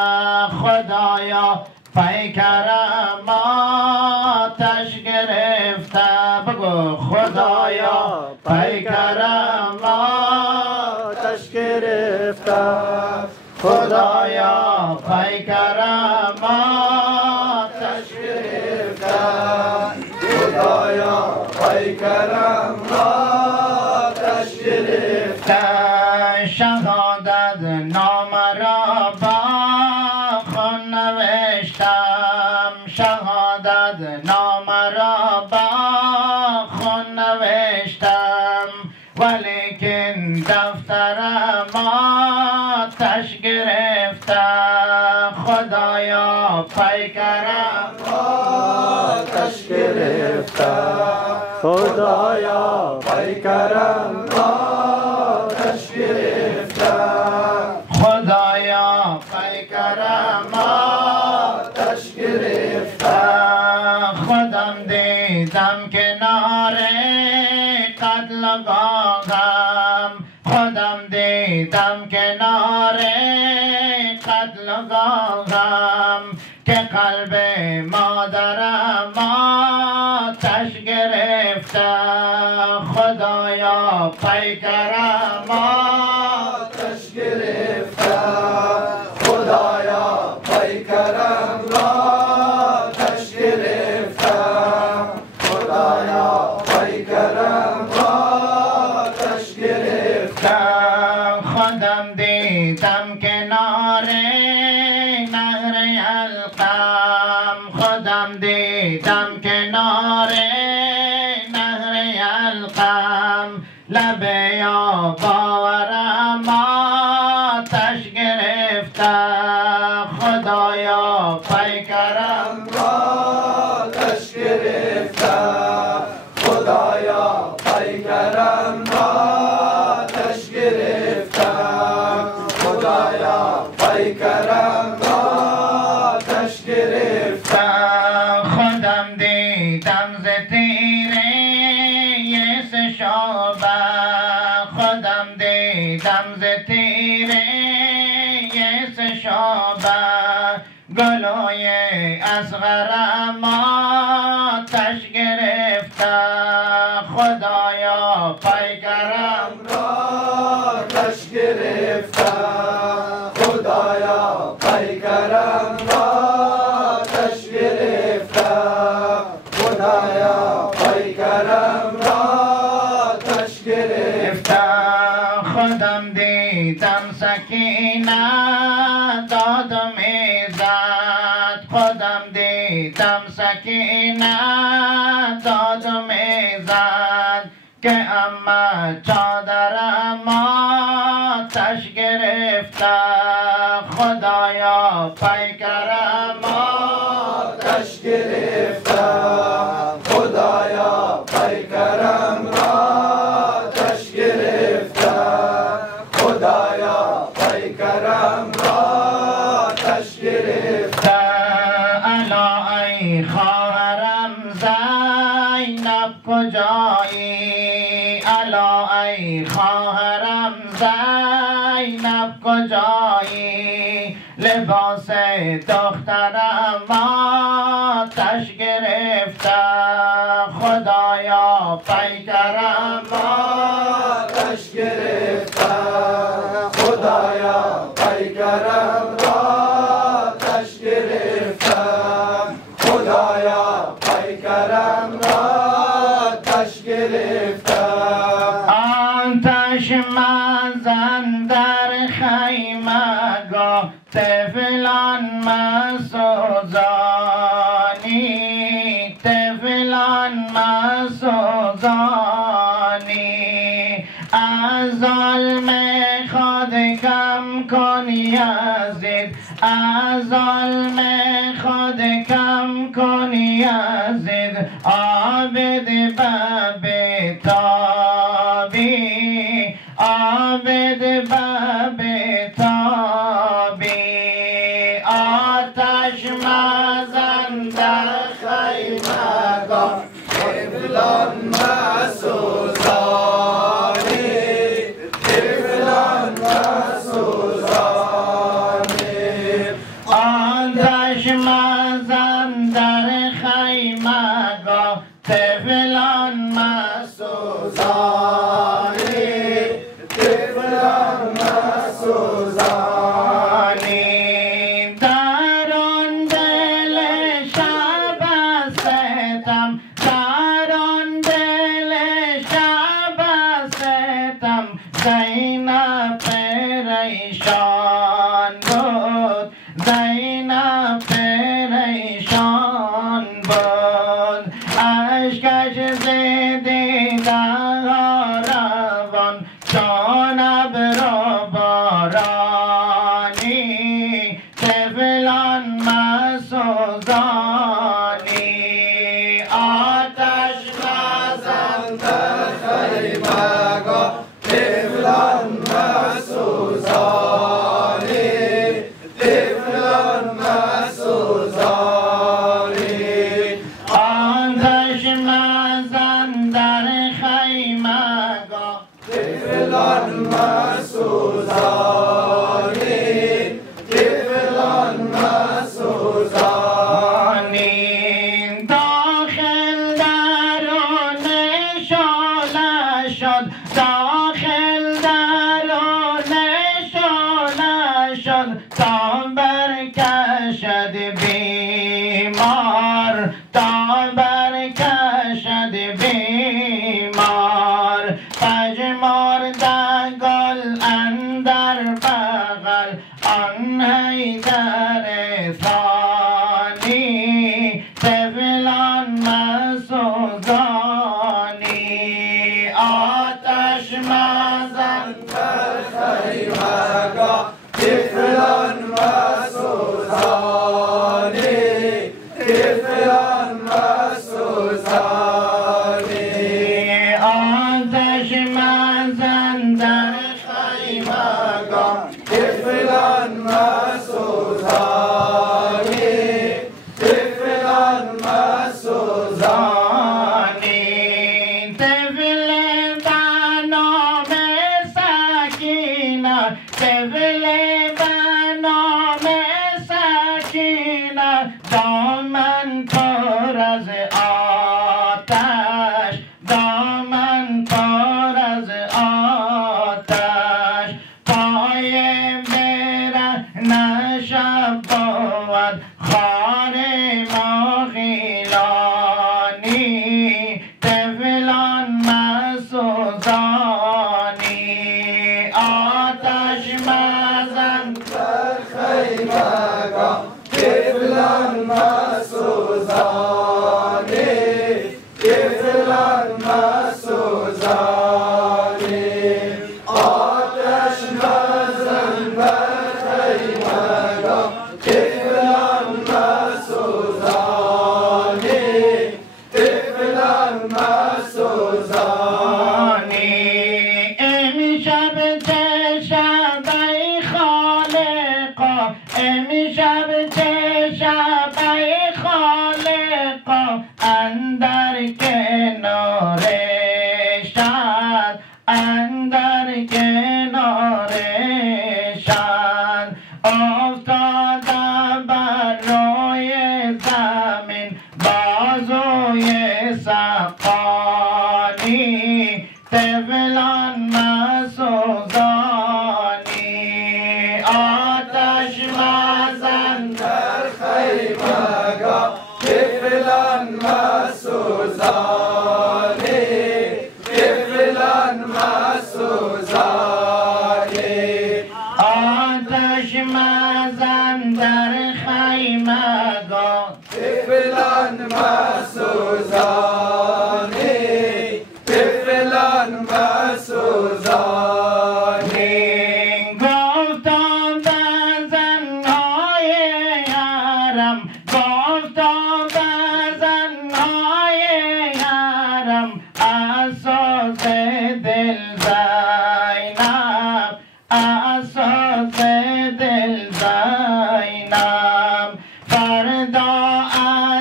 خدایا پیکرم آتش گرفته. بگو خدایا پیکرم آتش گرفته. خدایا پیکرم آتش گرفته. خدایا پیکرم آتش گرفته. شهادت نامه را با خون نوشتم. شهادت نامه را با خون نوشتم. ولیکن دفترم آتش گرفته. خدایا پیکرم آتش گرفته. خدایا پیکرم آتش گرفته. خدایا پیکرم آتش گرفته. خودم دیدم کنار قتل گاهم. خودم دیدم کنار قتل گاهم که قلب مادرم آتش گرفته. خدایا پیکرم آتش گرفته. خدایا پیکرم آتش گرفته. خدایا پیکرم آتش گرفته. خودم دیدم کنار نهر القم. خودم دیدم کنار نهر القم. لب یا باورم آتش گرفته. خدایا پیکرم آتش گرفته. خدایا پیکرم آتش گرفته. خدایا پیکرم آتش گرفته. خودم دیدم ز تیر یس شعبه. خودم دیدم ز تیر یس شعبه. گلوی اصغرم آتش گرفته. خدایا پیکرم آتش گرفته. خدایا پیکرم آتش گرفته. خدایا پیکرم آتش گرفته. خودم دیدم سکینه داد و میزد. خودم دیدم سکینه داد و میزد که اما چادرم آتش گرفته. خدایا پیکرم آتش گرفته. خدایا پیکرم آتش گرفته. خدایا پیکرم آتش گرفته. الا ای خواهرم زینب کجایی؟ الا ای خواهرم زینب کجایی؟ لباس دخترم آتش گرفته. خدایا پیکرم آتش گرفته. خدایا پیکرم آتش گرفته. خدایا پیکرم آتش گرفته. آتش مزن در خیمه گاه طفلان مسوزانی. طفلان مسوزانی. از ظلم خود کم کن یزید. از ظلم خود کم کن یزید. عابد باب تابی. عابد باب تابی. آتش مزن در خیمه گاه طفلان مسوزانی. طفلان مسوزانی. مزن در خیمگاه طفلان مسوزانی طفلان مسوزانی در آن دل شب ستم در آن دل شب ستم زینب پریشان بود زینب پریشان بود اشکش دیدن روان چون ابر بارانی طفلان مسوزانی آتش مزن در خیمگاه طفلان مسوزانی طفلان مسوزانی آتش مزن در خیمگاه طفلان مسوزانی طفلان مسوزانی داخل درون شعله شد داخل درون شعله شد تا برکشد بیمار تا برکشد بیمار پژمرده گل اندر بغل آن حیدر ثانی طفلان مسوزانی آتش مزن در خیمگاه طفلان مسوزانی طفلان مسوزانی آتش مزن در خیمگاه طفلان مسوزانی طفلان مسوزانی طفل بنام سکینه طفل بنام سکینه دامن پر از آتش دامن پر از آتش پای برهنه شب بود خار ماغیلانی طفلان مسوزانی آتش مزن در خیمگاه طفلان مسوزانی طفلان مسوزانی آتش مزن در خیمگاه طفلان مسوزانی طفلان مسوزانی امشب چه شب ای خالقا امشب چه شب ای خالقا اندر کنار شد اندر کنار شد افتاده بر روی زمین بازوی سقانی طفلان مسوزانی آتش مزن در خیمگاه طفلان مسوزانی طفلان مسوزانی آتش مزن در خیمگاه طفلان مسوزانی طفلان مسوزانی گفتم به زنهای حرم گفتم به زنهای حرم اساس دل زینب اساس دل زینب فردا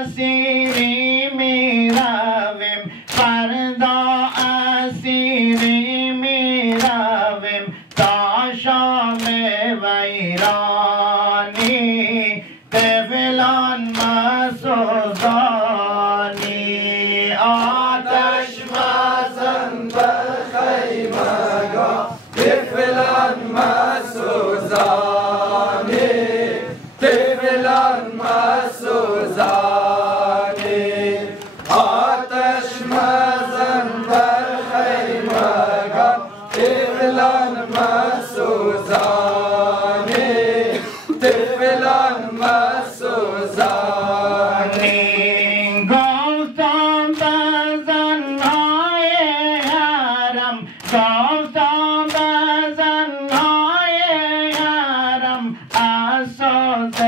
اسیری میرویم فردا اسیری میرویم تا شام ویرانی طفلان سوزانی آتش مزن بر خیمگاه طفلان مسوزانی طفلان مسوزانی آتش مزن بر خیمگاه طفلان مسوزانی طفلان مسوزانی گفتم به زنهای حرم گفتم به زنهای حرم اساس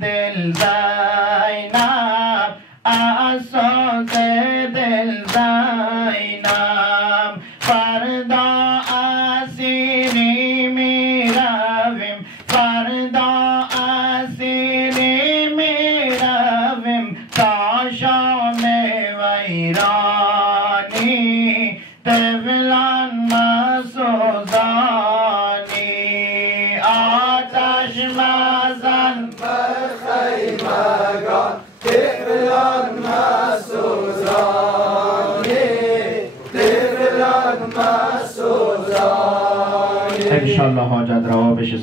دل زینب اساس دل زینب فردا اسیری می رویم فردا اسیری می رویم تا شام ویرانی طفلان مسوزانی آتش مزن بر خیمگاه طفلان مسوزانی طفلان مسوزانی انشالله حاجت روا بشه.